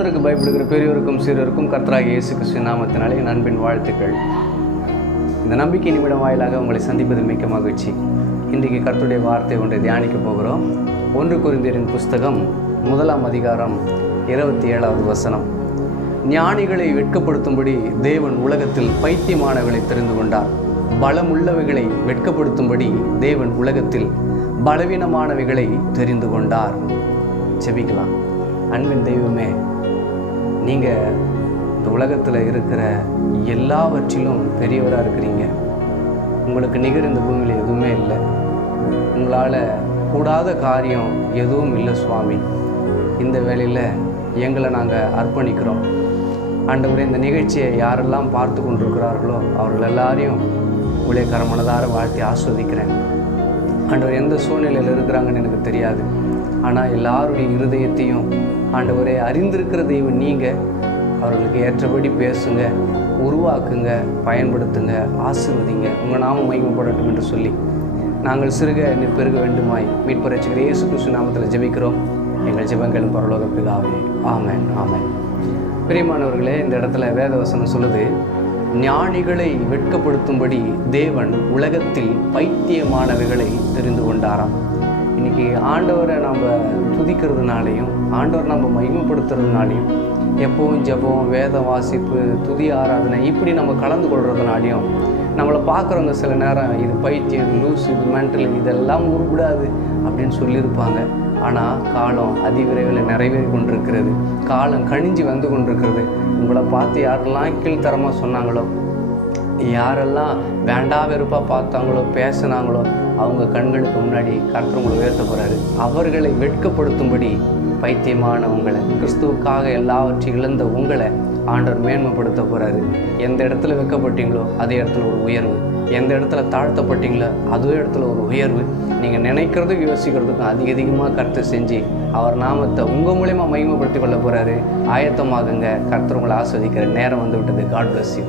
கர்த்தருக்கு பயப்படுகிற பெரியோருக்கும் சிறியோருக்கும் கர்த்தராகிய இயேசு கிறிஸ்துவின் நாமத்தினாலே என் அன்பின் வாழ்த்துக்கள். இந்த நம்பிக்கை நிமிடம் வாயிலாக உங்களை சந்திப்பது மிக்க மகிழ்ச்சி. இன்றைக்கு கர்த்தருடைய வார்த்தை ஒன்றை தியானிக்க போகிறோம். 1 கொரிந்தியரின் புஸ்தகம் 1ஆம் அதிகாரம் 27வது வசனம். ஞானிகளை வெட்கப்படுத்தும்படி தேவன் உலகத்தில் பைத்தியமானவைகளை தெரிந்து கொண்டார். பலமுள்ளவைகளை வெட்கப்படுத்தும்படி தேவன் உலகத்தில் பலவீனமானவைகளை தெரிந்து கொண்டார். செபிக்கலாம். அன்பின் தெய்வமே, நீங்கள் இந்த உலகத்தில் இருக்கிற எல்லாவற்றிலும் பெரியவராக இருக்கிறீங்க. உங்களுக்கு நிகர் இந்த பூமியில் எதுவுமே இல்லை. உங்களால் கூடாத காரியம் எதுவும் இல்லை சுவாமி. இந்த வேளையில் எங்களை நாங்கள் அர்ப்பணிக்கிறோம். ஆண்டவரே, இந்த நிகழ்ச்சியை யாரெல்லாம் பார்த்து கொண்டிருக்கிறார்களோ அவர்கள் எல்லாரையும் உடைய கரமனதார வாழ்த்தி ஆஸ்வதிக்கிறேன். ஆண்டவர் எந்த சூழ்நிலையில் இருக்கிறாங்கன்னு எனக்கு தெரியாது. ஆனால் எல்லாருடைய இருதயத்தையும் ஆண்டவரே அறிந்திருக்கிற தெய்வம் நீங்கள். அவர்களுக்கு ஏற்றபடி பேசுங்க, உருவாக்குங்க, பயன்படுத்துங்க, ஆசீர்வதிங்க. உங்கள் நாமம் மகிமைப்படட்டும் என்று சொல்லி நாங்கள் சிறுக நீர் பெருக வேண்டுமாய் மீட்பர் ரட்சகர் இயேசு கிறிஸ்து நாமத்தில் ஜெபிக்கிறோம். எங்கள் ஜெபங்களும் பரலோக பிதாவே. ஆமென், ஆமென். பிரியமானவர்களே, இந்த இடத்துல வேதவசனம் சொல்லுது, ஞானிகளை வெட்கப்படுத்தும்படி தேவன் உலகத்தில் பைத்தியமானவைகளை தெரிந்து கொண்டாராம். இன்றைக்கி ஆண்டவரை நம்ம துதிக்கிறதுனாலையும் ஆண்டவர் நம்ம மகிமைப்படுத்துறதுனாலையும் எப்பவும் ஜெபம், வேத வாசிப்பு, துதி ஆராதனை இப்படி நம்ம கலந்து கொள்றதுனாலையும் நம்மளை பார்க்குறவங்க சில நேரம் இது பைத்தியம், லூஸ், இது மென்டல், இதெல்லாம் உருப்படாது அப்படின்னு சொல்லியிருப்பாங்க. ஆனால் காலம் அதிவிரைவில் நிறைவேறி கொண்டிருக்கிறது. காலம் கணிஞ்சு வந்து கொண்டிருக்கிறது. உங்களை பார்த்து யாரெல்லாம் கீழ்த்தரமாக சொன்னாங்களோ, யாரெல்லாம் வேண்டா வெறுப்பாக பார்த்தாங்களோ, பேசினாங்களோ, அவங்க கண்களுக்கு முன்னாடி கர்த்தர் உங்களை உயர்த்த போகிறாரு. அவர்களை வெட்கப்படுத்தும்படி பைத்தியமான உங்களை, கிறிஸ்துவுக்காக எல்லாவற்றையும் இழந்த உங்களை ஆண்டவர் மேன்மைப்படுத்த போகிறாரு. எந்த இடத்துல வைக்கப்பட்டீங்களோ அதே இடத்துல ஒரு உயர்வு, எந்த இடத்துல தாழ்த்தப்பட்டீங்களோ அதே இடத்துல ஒரு உயர்வு. நீங்கள் நினைக்கிறதுக்கும் யோசிக்கிறதுக்கும் அதிகமாக கர்த்தர் செஞ்சு அவர் நாமத்தை உங்கள் மூலயமா மகிமைப்படுத்தி கொள்ள போகிறாரு. ஆயத்தமாகுங்க. கர்த்தர் உங்களை ஆஸ்வதிக்கிற நேரம் வந்து விட்டது. God bless you.